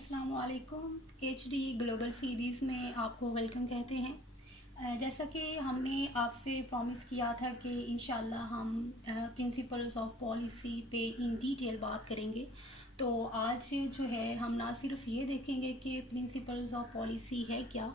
अस्सलाम वालेकुम। HD global series में आपको वेलकम कहते हैं। जैसा कि हमने आपसे प्रॉमिस किया था कि इंशाल्लाह हम प्रिंसिपल्स ऑफ पॉलिसी पे इन डिटेल बात करेंगे। तो आज जो है हम ना सिर्फ ये देखेंगे कि प्रिंसिपल्स ऑफ पॉलिसी है क्या,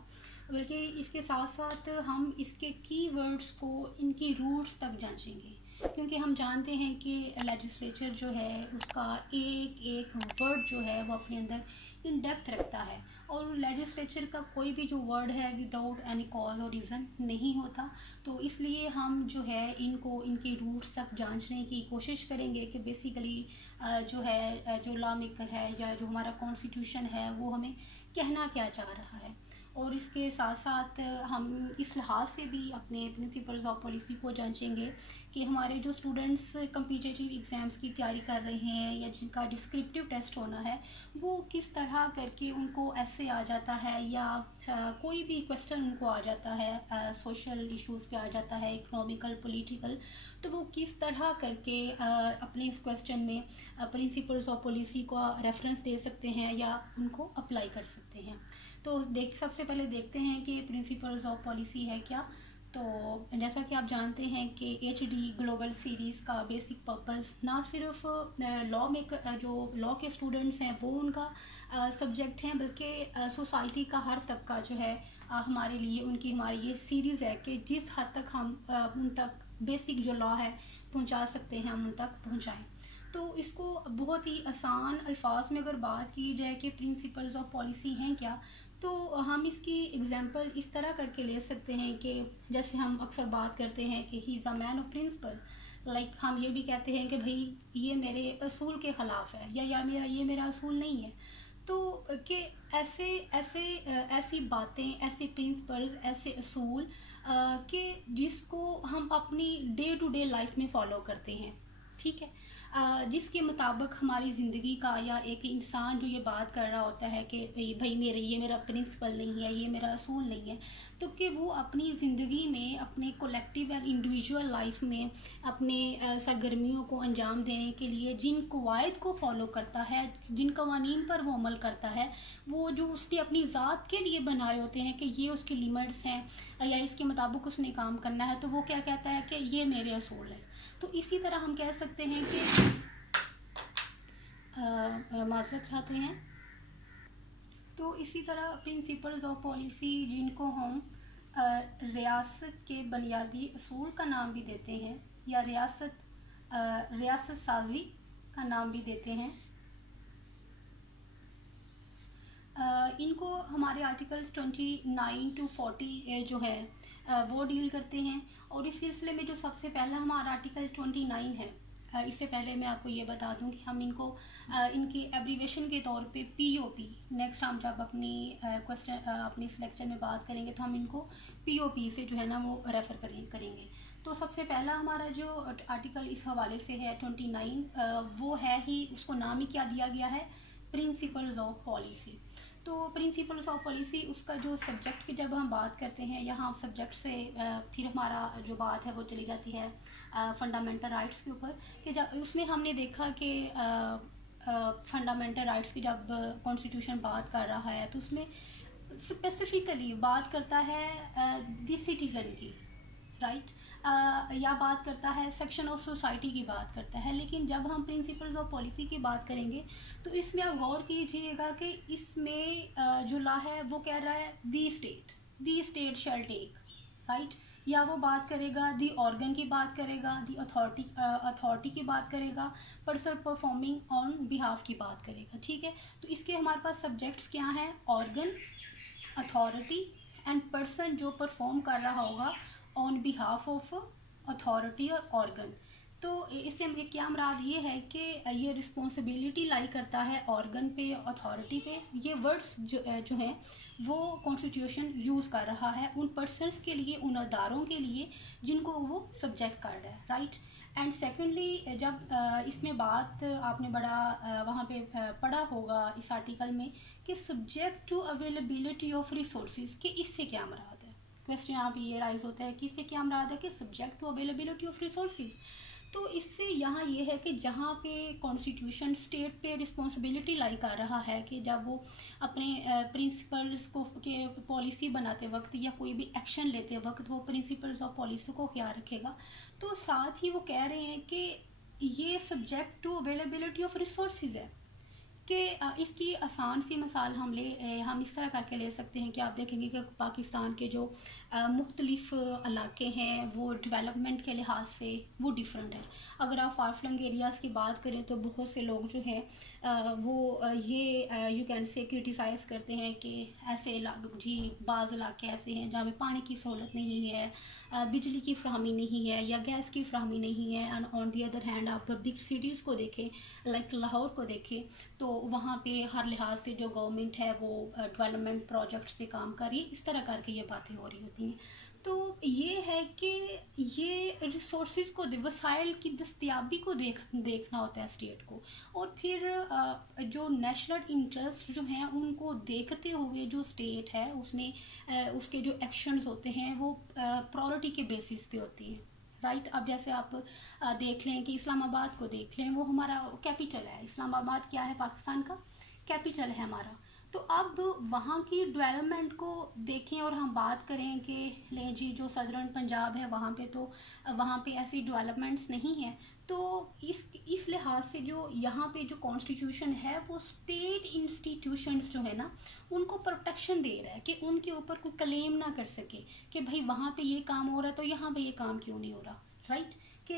बल्कि इसके साथ साथ हम इसके कीवर्ड्स को, इनकी रूट्स तक जांचेंगे, क्योंकि हम जानते हैं कि लेजिस्लेचर जो है उसका एक एक वर्ड जो है वो अपने अंदर इन डेप्थ रखता है, और लेजिस्लेचर का कोई भी जो वर्ड है विदाउट एनी कॉज और रीज़न नहीं होता। तो इसलिए हम जो है इनको, इनके रूट्स तक जांचने की कोशिश करेंगे कि बेसिकली जो है जो लॉ मेकर है या जो हमारा कॉन्स्टिट्यूशन है वो हमें कहना क्या चाह रहा है। और इसके साथ साथ हम इस लिहाज से भी अपने प्रिंसिपल्स ऑफ पॉलिसी को जांचेंगे कि हमारे जो स्टूडेंट्स कम्पिटिटिव एग्ज़ाम्स की तैयारी कर रहे हैं या जिनका डिस्क्रिप्टिव टेस्ट होना है, वो किस तरह करके उनको ऐसे आ जाता है या कोई भी क्वेश्चन उनको आ जाता है, सोशल इश्यूज़ पे आ जाता है, इकोनॉमिकल, पॉलिटिकल, तो वो किस तरह करके अपने इस क्वेश्चन में प्रिंसिपल्स ऑफ पॉलिसी को रेफरेंस दे सकते हैं या उनको अप्लाई कर सकते हैं। तो सबसे पहले देखते हैं कि प्रिंसिपल्स ऑफ पॉलिसी है क्या। तो जैसा कि आप जानते हैं कि HD ग्लोबल सीरीज़ का बेसिक पर्पस ना सिर्फ लॉ में जो लॉ के स्टूडेंट्स हैं वो उनका सब्जेक्ट हैं, बल्कि सोसाइटी का हर तबका जो है हमारे लिए उनकी हमारी ये सीरीज़ है कि जिस हद तक हम उन तक बेसिक जो लॉ है पहुंचा सकते हैं हम उन तक पहुंचाएं। तो इसको बहुत ही आसान अल्फाज में अगर बात की जाए कि प्रिंसिपल्स ऑफ पॉलिसी हैं क्या, तो हम इसकी एग्जांपल इस तरह करके ले सकते हैं कि जैसे हम अक्सर बात करते हैं कि he is a man of principle. Like हम ये भी कहते हैं कि भाई ये मेरे असूल के ख़िलाफ़ है या मेरा असूल नहीं है। तो कि ऐसे ऐसे ऐसी बातें, ऐसे प्रिंसिपल्स, ऐसे असूल कि जिसको हम अपनी डे टू डे लाइफ में फ़ॉलो करते हैं, ठीक है, जिसके मुताबिक हमारी ज़िंदगी का, या एक इंसान जो ये बात कर रहा होता है कि भाई ये मेरा प्रिंसिपल नहीं है, ये मेरा असूल नहीं है, तो कि वो अपनी ज़िंदगी में, अपने कोलेक्टिव एंड इंडिविजुअल लाइफ में अपने सरगर्मियों को अंजाम देने के लिए जिन कवायद को फॉलो करता है, जिन कवानीन पर वो अमल करता है, वो जो उसकी अपनी ज़ात के लिए बनाए होते हैं कि ये उसकी लिमिट्स हैं या इसके मुताबिक उसने काम करना है, तो वो क्या कहता है कि ये मेरे असूल है। तो इसी तरह हम कह सकते हैं कि माजरत चाहते हैं, तो इसी तरह प्रिंसिपल्स ऑफ पॉलिसी जिनको हम रियासत के बुनियादी असूल का नाम भी देते हैं या रियासत साजी का नाम भी देते हैं, इनको हमारे आर्टिकल्स 29 to 40 जो है वो डील करते हैं। और इस सिलसिले में जो सबसे पहला हमारा आर्टिकल 29 है, इससे पहले मैं आपको ये बता दूं कि हम इनको इनके एब्रीवेशन के तौर पे POP, नेक्स्ट हम जब अपनी इस लेक्चर में बात करेंगे तो हम इनको POP से जो है ना वो रेफ़र करेंगे। तो सबसे पहला हमारा जो आर्टिकल इस हवाले से है 29, वो है ही, उसको नाम ही क्या दिया गया है, प्रिंसिपल्स ऑफ पॉलिसी। तो प्रिंसिपल्स ऑफ पॉलिसी, उसका जो सब्जेक्ट की जब हम बात करते हैं, यहाँ सब्जेक्ट से फिर हमारा जो बात है वो चली जाती है फंडामेंटल राइट्स के ऊपर, कि जब उसमें हमने देखा कि फंडामेंटल राइट्स की जब कॉन्स्टिट्यूशन बात कर रहा है तो उसमें स्पेसिफिकली बात करता है द सिटीज़न की, राइट, या बात करता है सेक्शन ऑफ सोसाइटी की बात करता है। लेकिन जब हम प्रिंसिपल्स ऑफ पॉलिसी की बात करेंगे तो इसमें आप गौर कीजिएगा कि इसमें जो लॉ है वो कह रहा है the state shall take, right, या वो बात करेगा दी ऑर्गन की बात करेगा, दी अथॉरिटी की बात करेगा, पर्सन परफॉर्मिंग ऑन बिहाफ की बात करेगा, ठीक है। तो इसके हमारे पास सब्जेक्ट्स क्या हैं, ऑर्गन, अथॉरिटी एंड पर्सन जो परफॉर्म कर रहा होगा ऑन बिहाफ ऑफ अथॉरिटी और ऑर्गन। तो इससे मुझे क्या मुराद ये है कि ये रिस्पॉन्सिबिलिटी लाई करता है ऑर्गन पे, अथॉरिटी पे। ये वर्ड्स जो हैं वो कॉन्स्टिट्यूशन यूज़ कर रहा है उन पर्सनस के लिए, उन अदारों के लिए जिनको वो सब्जेक्ट कर रहा है, राइट। एंड सेकेंडली, जब इसमें बात आपने बड़ा वहाँ पे पढ़ा होगा इस आर्टिकल में कि subject to availability of resources, कि इससे क्या मुराद है। क्वेश्चन यहाँ पे ये राइज होता है कि इससे क्या मुराद है कि subject to availability of resources. तो इससे यहाँ ये है कि जहाँ पे कॉन्स्टिट्यूशन स्टेट पे रिस्पॉन्सिबिलिटी लाई कर रहा है कि जब वो अपने प्रिंसिपल्स को के पॉलिसी बनाते वक्त या कोई भी एक्शन लेते वक्त वो प्रिंसिपल्स और पॉलिसी को ख्याल रखेगा, तो साथ ही वो कह रहे हैं कि ये subject to availability of resources है। कि इसकी आसान सी मिसाल हम इस तरह करके ले सकते हैं कि आप देखेंगे कि पाकिस्तान के जो मुख्तलिफ इलाके हैं वो डेवलपमेंट के लिहाज से वो डिफरेंट है। अगर आप फार फ्लंग एरियाज़ की बात करें तो बहुत से लोग जो हैं वो ये यू कैन से क्रिटिसाइज़ करते हैं कि ऐसे जी बाज़ इलाके ऐसे हैं जहाँ पे पानी की सहूलत नहीं है, बिजली की फ्राहमी नहीं है या गैस की फ्राहमी नहीं है। And on the other hand आप बिग सिटीज़ को देखें, लाइक लाहौर को देखें, तो वहाँ पे हर लिहाज से जो गवर्नमेंट है वो डेवलपमेंट प्रोजेक्ट्स पे काम कर रही है। इस तरह करके ये बातें हो रही होती हैं। तो ये है कि ये रिसोर्सेज को वसाइल की दस्तयाबी को देखना होता है स्टेट को, और फिर जो नेशनल इंटरेस्ट जो हैं उनको देखते हुए जो स्टेट है उसमें उसके जो एक्शंस होते हैं वो प्रायोरिटी के बेसिस पे होती हैं। राइट, अब जैसे आप देख लें कि इस्लामाबाद को देख लें, वो हमारा कैपिटल है। इस्लामाबाद क्या है, पाकिस्तान का कैपिटल है हमारा। तो अब वहाँ की डेवलपमेंट को देखें और हम बात करें कि लें जी जो सदर्न पंजाब है वहाँ पे, तो वहाँ पे ऐसी डेवलपमेंट्स नहीं है। तो इस लिहाज से जो यहाँ पे जो कॉन्स्टिट्यूशन है वो स्टेट इंस्टीट्यूशंस जो है ना उनको प्रोटेक्शन दे रहा है कि उनके ऊपर कोई क्लेम ना कर सके कि भाई वहाँ पे ये काम हो रहा है तो यहाँ पे ये काम क्यों नहीं हो रहा। राइट, कि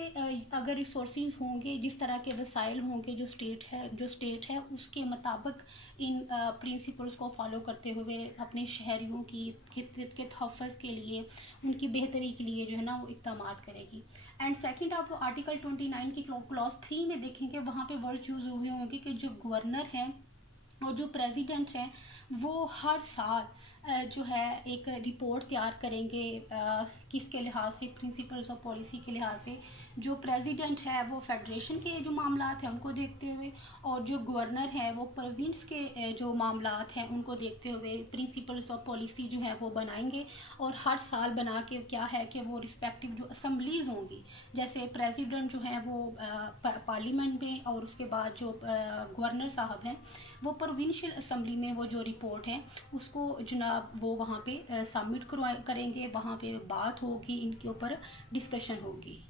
अगर रिसोर्सेज होंगे, जिस तरह के वसाइल होंगे जो स्टेट है उसके मुताबिक इन प्रिंसिपल्स को फॉलो करते हुए अपने शहरियों की के तहफ़्फ़ुज़ के लिए, उनकी बेहतरी के लिए जो है ना वो इक़दाम करेगी। एंड सेकंड, आप आर्टिकल 29 की क्लॉज 3 में देखेंगे, वहाँ पे वर्ड यूज़ हुए होंगे कि जो गवर्नर हैं और जो प्रेसिडेंट हैं वो हर साल जो है एक रिपोर्ट तैयार करेंगे किसके लिहाज से, प्रिंसिपल्स और पॉलिसी के लिहाज से। जो प्रेसिडेंट है वो फेडरेशन के जो मामलात हैं उनको देखते हुए, और जो गवर्नर है वो प्रोविंस के जो मामलात हैं उनको देखते हुए प्रिंसिपल्स और पॉलिसी जो है वो बनाएंगे। और हर साल बना के क्या है कि वो रिस्पेक्टिव जो असम्बलीज़ होंगी, जैसे प्रेसिडेंट जो है वो पार्लियामेंट में, और उसके बाद जो गवर्नर साहब हैं वो प्रोविंशियल असम्बली में वो जो रिपोर्ट है उसको जनाब वो वहाँ पे सबमिट करेंगे, वहाँ पे बात होगी, इनके ऊपर डिस्कशन होगी।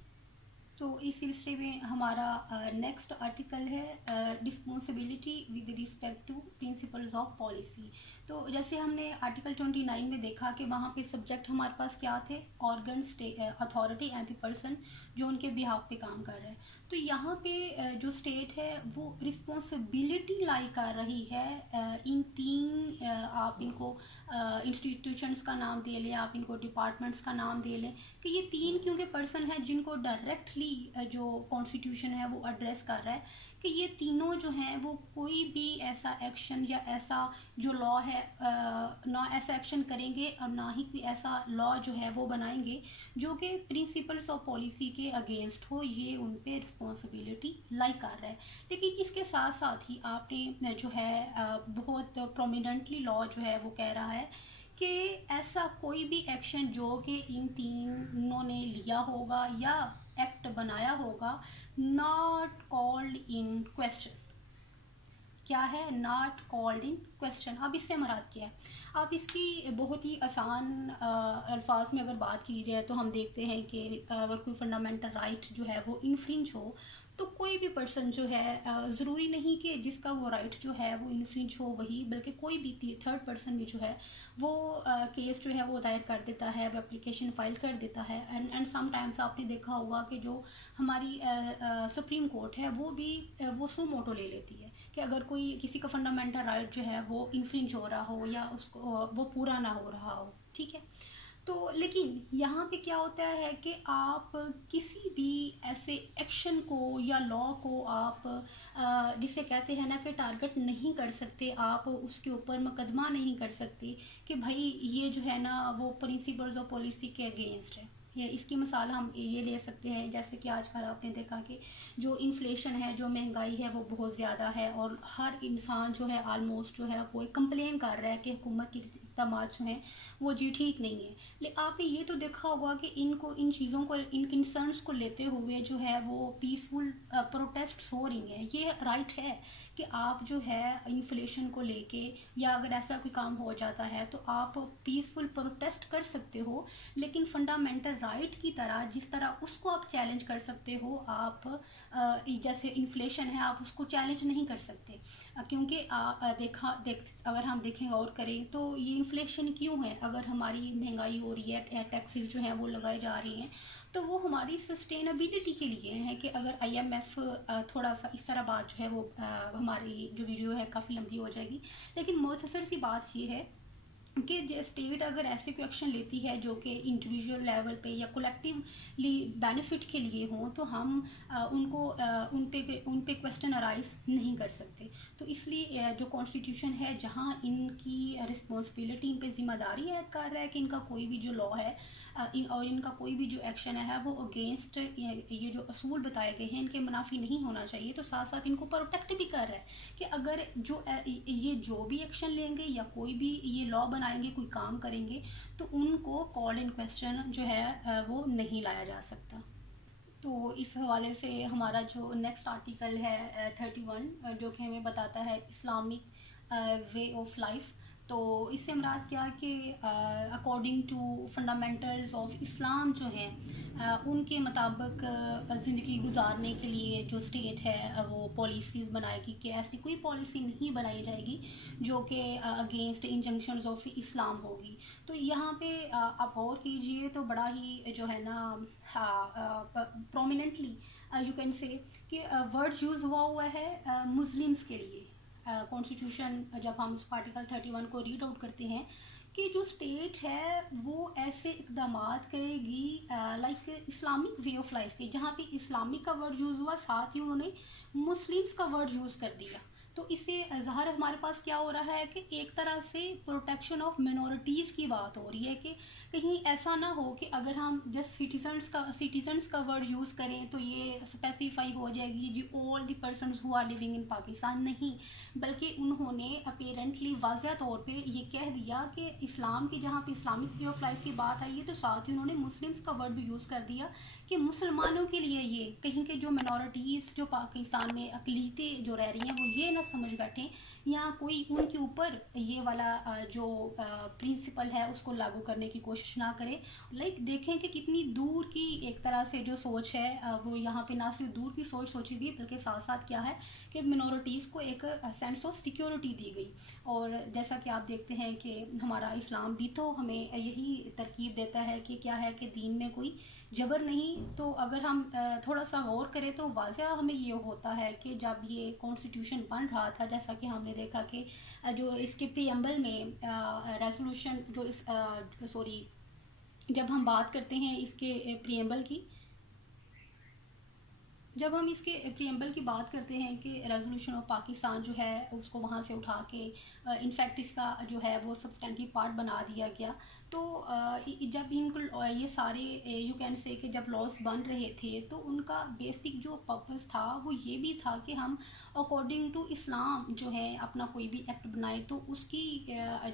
तो इस सिलसिले में हमारा नेक्स्ट आर्टिकल है responsibility with respect to principles of policy. तो जैसे हमने आर्टिकल 29 में देखा कि वहाँ पे सब्जेक्ट हमारे पास क्या थे, organ, authority and the person जो उनके बिहाफ पे काम कर रहे हैं। तो यहाँ पे जो स्टेट है वो रिस्पॉन्सिबिलिटी लाई कर रही है इन तीन आप इनको इंस्टीट्यूशंस का नाम दे लें, आप इनको डिपार्टमेंट्स का नाम दे लें, कि ये तीन क्योंकि पर्सन हैं जिनको डायरेक्टली जो कॉन्स्टिट्यूशन है वो एड्रेस कर रहा है कि ये तीनों जो हैं वो कोई भी ऐसा एक्शन या ऐसा जो लॉ है ना ऐसा एक्शन करेंगे और ना ही कोई ऐसा लॉ जो है वो बनाएंगे जो कि प्रिंसिपल्स ऑफ पॉलिसी के अगेंस्ट हो। ये उन पे रिस्पॉन्सिबिलिटी लाई कर रहा है। लेकिन इसके साथ साथ ही आपने जो है बहुत प्रोमिनेंटली लॉ जो है वो कह रहा है कि ऐसा कोई भी एक्शन जो कि इन तीनों ने लिया होगा या एक्ट बनाया होगा, नॉट कॉल्ड इन क्वेश्चन। क्या है, नॉट कॉल्ड इन क्वेश्चन। अब इससे मुराद क्या है, अब इसकी बहुत ही आसान अल्फाज में अगर बात की जाए तो हम देखते हैं कि अगर कोई फंडामेंटल राइट जो है वो इन्फ्रिंज हो तो कोई भी पर्सन जो है ज़रूरी नहीं कि जिसका वो राइट जो है वो इन्फ्रिंज हो वही, बल्कि कोई भी थर्ड पर्सन भी जो है वो केस जो है वो दायर कर देता है, वो एप्लीकेशन फाइल कर देता है। एंड समटाइम्स आपने देखा होगा कि जो हमारी सुप्रीम कोर्ट है वो भी वो सू मोटो ले लेती है कि अगर कोई किसी का फंडामेंटल राइट जो है वो इन्फ्रिंज हो रहा हो या उसको वो पूरा ना हो रहा हो, ठीक है। तो लेकिन यहाँ पे क्या होता है कि आप किसी भी ऐसे एक्शन को या लॉ को आप जिसे कहते हैं ना कि टारगेट नहीं कर सकते, आप उसके ऊपर मुकदमा नहीं कर सकते कि भाई ये जो है ना वो प्रिंसिपल्स ऑफ पॉलिसी के अगेंस्ट है। या इसकी मिसाल हम ये ले सकते हैं जैसे कि आजकल आपने देखा कि जो इन्फ्लेशन है, जो महंगाई है वो बहुत ज़्यादा है और हर इंसान जो है आलमोस्ट जो है वो कंप्लेन कर रहा है कि हुकूमत की इक़दाम जो हैं वो जी ठीक नहीं है। लेकिन आपने ये तो देखा होगा कि इन चीज़ों को, इन कंसर्न्स को लेते हुए जो है वो पीसफुल प्रोटेस्ट हो रही हैं। ये राइट है कि आप जो है इन्फ्लेशन को लेके या अगर ऐसा कोई काम हो जाता है तो आप पीसफुल प्रोटेस्ट कर सकते हो, लेकिन फंडामेंटल राइट की तरह जिस तरह उसको आप चैलेंज कर सकते हो, आप जैसे इन्फ्लेशन है आप उसको चैलेंज नहीं कर सकते, क्योंकि अगर हम देखें और करें तो ये इन्फ्लेशन क्यों है? अगर हमारी महंगाई हो रही है, टैक्सेस जो हैं वो लगाए जा रही हैं, तो वो हमारी सस्टेनेबिलिटी के लिए है कि अगर IMF थोड़ा सा इस तरह बात जो है वो हमारी जो वीडियो है काफ़ी लंबी हो जाएगी, लेकिन मुख्तसर सी बात ये है कि जो स्टेट अगर ऐसे कोई एक्शन लेती है जो कि इंडिविजुअल लेवल पे या कलेक्टिवली बेनिफिट के लिए हों, तो हम उन पे क्वेश्चन अराइज नहीं कर सकते। तो इसलिए जो कॉन्स्टिट्यूशन है जहाँ इनकी रिस्पॉन्सिबिलिटी, इन पे जिम्मेदारी ऐड कर रहा है कि इनका कोई भी जो लॉ है और इनका कोई भी जो एक्शन है वो अगेंस्ट ये जो असूल बताए गए हैं इनके मुनाफी नहीं होना चाहिए। तो साथ साथ इनको प्रोटेक्ट भी कर रहा है कि अगर ये जो भी एक्शन लेंगे या कोई भी ये लॉ बनाएंगे, कोई काम करेंगे, तो उनको कॉल इन क्वेश्चन जो है वो नहीं लाया जा सकता। तो इस हवाले से हमारा जो नेक्स्ट आर्टिकल है 31, जो कि हमें बताता है इस्लामिक वे ऑफ लाइफ। तो इससे मुराद क्या कि according to fundamentals of Islam जो हैं उनके मुताबिक ज़िंदगी गुजारने के लिए जो स्टेट है वो पॉलिसीज़ बनाएगी कि ऐसी कोई पॉलिसी नहीं बनाई जाएगी जो कि अगेंस्ट इंजंक्शंस ऑफ इस्लाम होगी। तो यहाँ पे आप गौर कीजिए तो बड़ा ही जो है ना प्रोमिनेंटली यू कैन से कि वर्ड यूज़ हुआ है मुस्लिम्स के लिए। कॉन्स्टिट्यूशन जब हम उस आर्टिकल 31 को रीड आउट करते हैं कि जो स्टेट है वो ऐसे इकदाम करेगी like Islamic way of life के, जहाँ पे इस्लामिक का वर्ड यूज़ हुआ साथ ही उन्होंने मुस्लिम्स का वर्ड यूज़ कर दिया। तो इससे ज़ाहिर हमारे पास क्या हो रहा है कि एक तरह से प्रोटेक्शन ऑफ मिनॉरिटीज़ की बात हो रही है कि कहीं ऐसा ना हो कि अगर हम जस्ट सिटीजन्स का वर्ड यूज़ करें तो ये स्पेसिफाई हो जाएगी जी all the persons who are living in Pakistan. नहीं, बल्कि उन्होंने अपेरेंटली वाज़ह तौर पे ये कह दिया कि इस्लाम की, जहाँ पे इस्लामिक वे ऑफ लाइफ की बात आई है, तो साथ ही उन्होंने मुस्लिम्स का वर्ड भी यूज़ कर दिया कि मुसलमानों के लिए ये कहीं के जो मिनॉरिटीज़ जो पाकिस्तान में अकलीतें जो रह रही हैं वो ये ना समझ बैठें या कोई उनके ऊपर ये वाला जो प्रिंसिपल है उसको लागू करने की कोशिश ना करें। लाइक देखें कि कितनी दूर की एक तरह से जो सोच है वो यहाँ पे ना सिर्फ दूर की सोच सोची गई, बल्कि साथ साथ क्या है कि मिनॉरिटीज़ को एक सेंस ऑफ सिक्योरिटी दी गई। और जैसा कि आप देखते हैं कि हमारा इस्लाम भी तो हमें यही तरकीब देता है कि क्या है कि दीन में कोई जबर नहीं। तो अगर हम थोड़ा सा गौर करें तो वाज़ह हमें ये होता है कि जब ये कॉन्स्टिट्यूशन बन रहा था, जैसा कि हमने देखा कि जो इसके प्रीएम्बल में रेजोल्यूशन जो इस जब हम बात करते हैं इसके प्रीएम्बल की, जब हम इसके प्रीएम्बल की बात करते हैं कि रेजोल्यूशन ऑफ पाकिस्तान जो है उसको वहाँ से उठा के इनफैक्ट इसका जो है वो सब्सटेंटिव पार्ट बना दिया गया। तो जब इनको ये सारे यू कैन से कि जब लॉज बन रहे थे तो उनका बेसिक जो पर्पस था वो ये भी था कि हम अकॉर्डिंग टू इस्लाम जो है अपना कोई भी एक्ट बनाए तो उसकी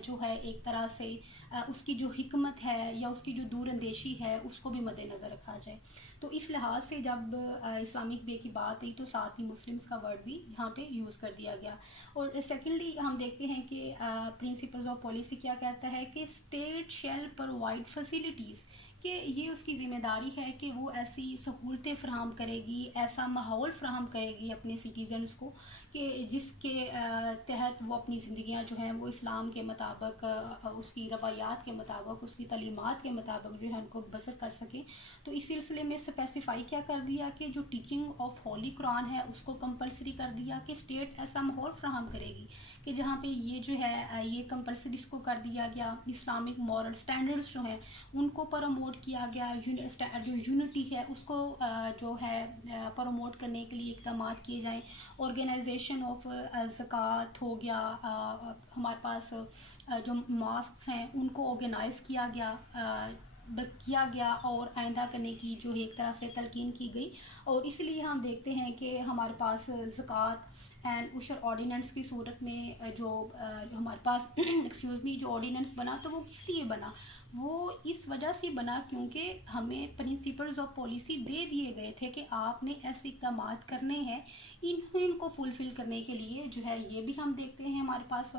जो है एक तरह से उसकी जो हिकमत है या उसकी जो दूरअंदेशी है उसको भी मद्देनज़र रखा जाए। तो इस लिहाज से जब इस्लामिक वे की बात आई तो साथ ही मुस्लिम्स का वर्ड भी यहाँ पे यूज़ कर दिया गया। और सेकेंडली हम देखते हैं कि प्रिंसिपल्स ऑफ पॉलिसी क्या कहता है कि स्टेट शैल प्रोवाइड फैसिलिटीज़, कि ये उसकी ज़िम्मेदारी है कि वो ऐसी सहूलतें फ़राहम करेगी, ऐसा माहौल फ़राहम करेगी अपने सिटीज़न्स को कि जिसके तहत वो अपनी ज़िंदगियाँ जो हैं वो इस्लाम के मुताबिक, उसकी रवायात के मुताबिक, उसकी तालीमात के मुताबिक जो है उनको बसर कर सकें। तो इस सिलसिले में स्पेसिफाई क्या कर दिया कि जो टीचिंग ऑफ होली कुरान है उसको कंपलसरी कर दिया कि स्टेट ऐसा माहौल फ्राहम करेगी कि जहाँ पे ये जो है ये कंपलसरी इसको कर दिया गया। इस्लामिक मॉरल स्टैंडर्ड्स जो हैं उनको प्रमोट किया गया, जो यूनिटी है उसको जो है प्रमोट करने के लिए इक़दाम किए जाएँ। ऑर्गेनाइजेशन ऑफ ज़कात हो गया, हमारे पास जो मॉस्क्स हैं उनको ऑर्गेनाइज़ किया गया और आइंदा करने की जो एक तरह से तलकीन की गई। और इसलिए हम देखते हैं कि हमारे पास ज़कात एंड उशर ऑर्डिनेंस की सूरत में जो हमारे पास एक्सक्यूज़ मी जो ऑर्डिनेंस बना, तो वो किस लिए बना? वो इस वजह से बना क्योंकि हमें प्रिंसिपल्स ऑफ पॉलिसी दे दिए गए थे कि आपने ऐसे इक़दाम करने हैं। इनको फुलफ़िल करने के लिए जो है ये भी हम देखते हैं हमारे पास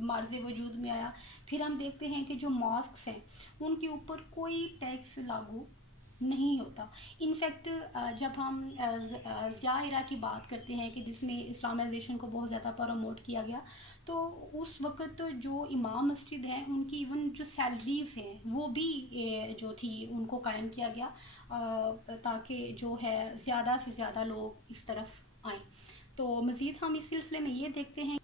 मार्ज़ वजूद में आया। फिर हम देखते हैं कि जो मॉस्क्स हैं उनके ऊपर कोई टैक्स लागू नहीं होता। इनफैक्ट जब हम ज़िया की बात करते हैं कि जिसमें इस्लामाइजेशन को बहुत ज़्यादा प्रमोट किया गया, तो उस वक़्त जो इमाम मस्जिद हैं उनकी इवन जो सैलरीज़ हैं वो भी जो थी उनको कायम किया गया, ताकि जो है ज़्यादा से ज़्यादा लोग इस तरफ आएँ। तो मज़ीद हम इस सिलसिले में ये देखते हैं,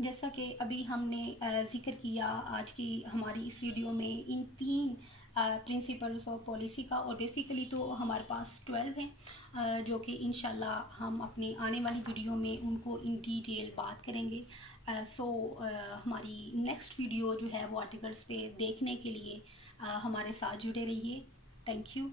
जैसा कि अभी हमने ज़िक्र किया आज की हमारी इस वीडियो में इन 3 प्रिंसिपल्स ऑफ पॉलिसी का, और बेसिकली तो हमारे पास 12 हैं, जो कि इंशाल्लाह हम अपनी आने वाली वीडियो में उनको इन डिटेल बात करेंगे। हमारी नेक्स्ट वीडियो जो है वो आर्टिकल्स पे देखने के लिए हमारे साथ जुड़े रहिए। Thank you.